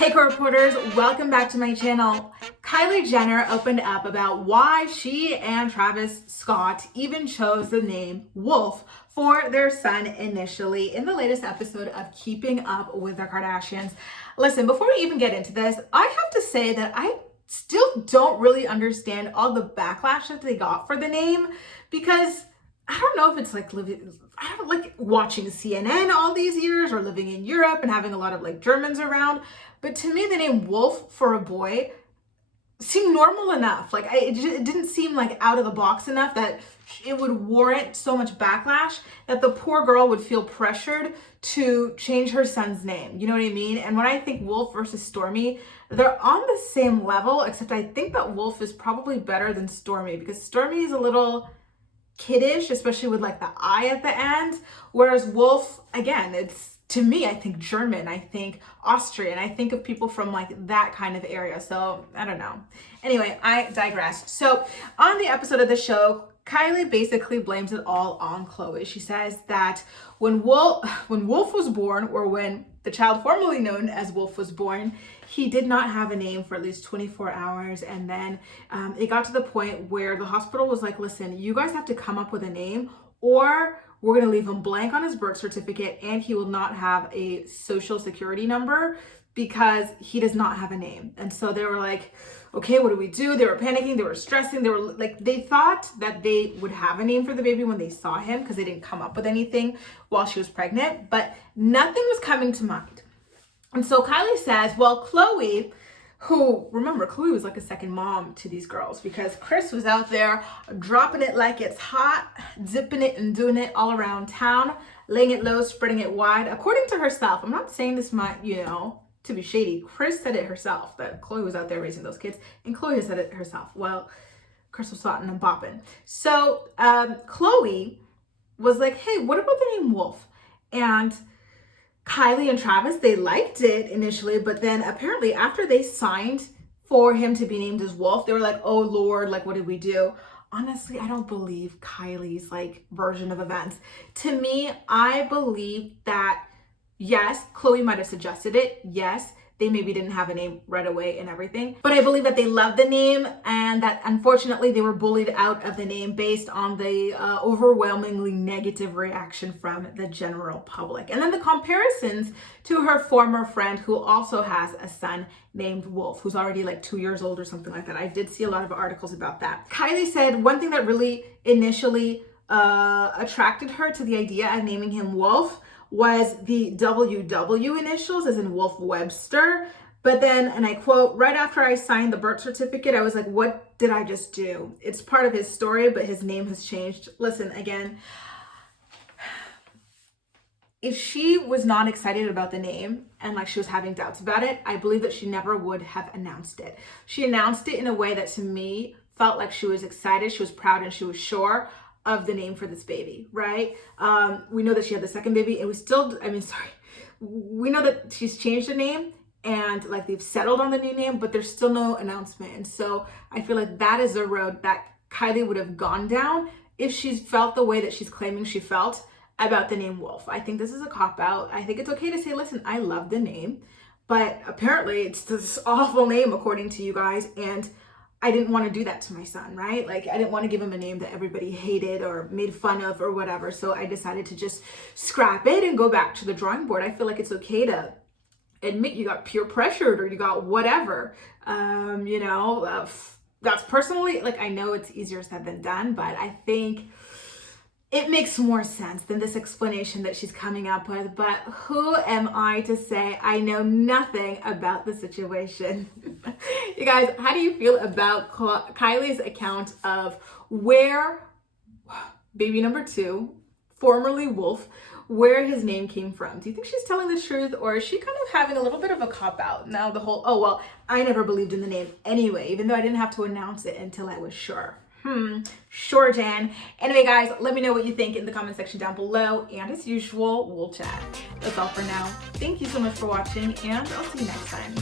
Hey reporters, welcome back to my channel. Kylie Jenner opened up about why she and Travis Scott even chose the name Wolf for their son initially in the latest episode of Keeping Up with the Kardashians. Listen, before we even get into this, I have to say that I still don't really understand all the backlash that they got for the name, because I don't know if it's like watching CNN all these years or living in Europe and having a lot of like Germans around. But to me, the name Wolf for a boy seemed normal enough. Like it didn't seem like out of the box enough that it would warrant so much backlash that the poor girl would feel pressured to change her son's name. You know what I mean? And when I think Wolf versus Stormy, they're on the same level, except I think that Wolf is probably better than Stormy, because Stormy is a little kiddish, especially with like the I at the end, whereas Wolf, again, it's, to me, I think German, I think Austrian, I think of people from like that kind of area. So I don't know. Anyway, I digress. So on the episode of the show, Kylie basically blames it all on Khloe. She says that when Wolf was born, or when the child formerly known as Wolf was born, he did not have a name for at least 24 hours. And then it got to the point where the hospital was like, listen, you guys have to come up with a name, or we're going to leave him blank on his birth certificate and he will not have a social security number because he does not have a name. And so they were like, okay, what do we do? They were panicking, they were stressing, they were like, they thought that they would have a name for the baby when they saw him, because they didn't come up with anything while she was pregnant, but nothing was coming to mind. And so Kylie says, well, Khloe, who, remember, Khloe was like a second mom to these girls, because Kris was out there dropping it like it's hot, zipping it and doing it all around town, laying it low, spreading it wide, according to herself. I'm not saying this might, to be shady. Kris said it herself, that Khloe was out there raising those kids, and Khloe said it herself. Well, Kris was swatting and bopping. So Khloe was like, hey, what about the name Wolf? And Kylie and Travis, they liked it initially, but then apparently after they signed for him to be named as Wolf, they were like, oh Lord, like what did we do? Honestly, I don't believe Kylie's like version of events. To me, I believe that yes, Khloe might have suggested it. Yes, they maybe didn't have a name right away and everything, but I believe that they loved the name, and that unfortunately they were bullied out of the name based on the overwhelmingly negative reaction from the general public. And then the comparisons to her former friend, who also has a son named Wolf, who's already like 2 years old or something like that. I did see a lot of articles about that. Kylie said one thing that really initially attracted her to the idea of naming him Wolf was the WW initials, as in Wolf Webster. But then, and I quote, right after I signed the birth certificate, I was like, what did I just do? It's part of his story, but his name has changed. Listen, again, if she was not excited about the name and like she was having doubts about it, I believe that she never would have announced it. She announced it in a way that to me felt like she was excited, she was proud, and she was sure of the name for this baby, right? We know that she had the second baby, and we know that she's changed the name and like they've settled on the new name, but there's still no announcement. And so I feel like that is a road that Kylie would have gone down if she's felt the way that she's claiming she felt about the name Wolf. I think this is a cop-out. I think it's okay to say, listen, I love the name, but apparently it's this awful name according to you guys, and I didn't want to do that to my son, right? Like I didn't want to give him a name that everybody hated or made fun of or whatever. So I decided to just scrap it and go back to the drawing board. I feel like it's okay to admit you got peer pressured or you got whatever. That's personally, like, I know it's easier said than done, but I think it makes more sense than this explanation that she's coming up with. But who am I to say I know nothing about the situation? You guys, how do you feel about Kylie's account of where baby number 2, formerly Wolf, where his name came from? Do you think she's telling the truth, or is she kind of having a little bit of a cop-out? Now the whole, oh, well, I never believed in the name anyway, even though I didn't have to announce it until I was sure. Sure, Jan. Anyway, guys, let me know what you think in the comment section down below. And as usual, we'll chat. That's all for now. Thank you so much for watching, and I'll see you next time.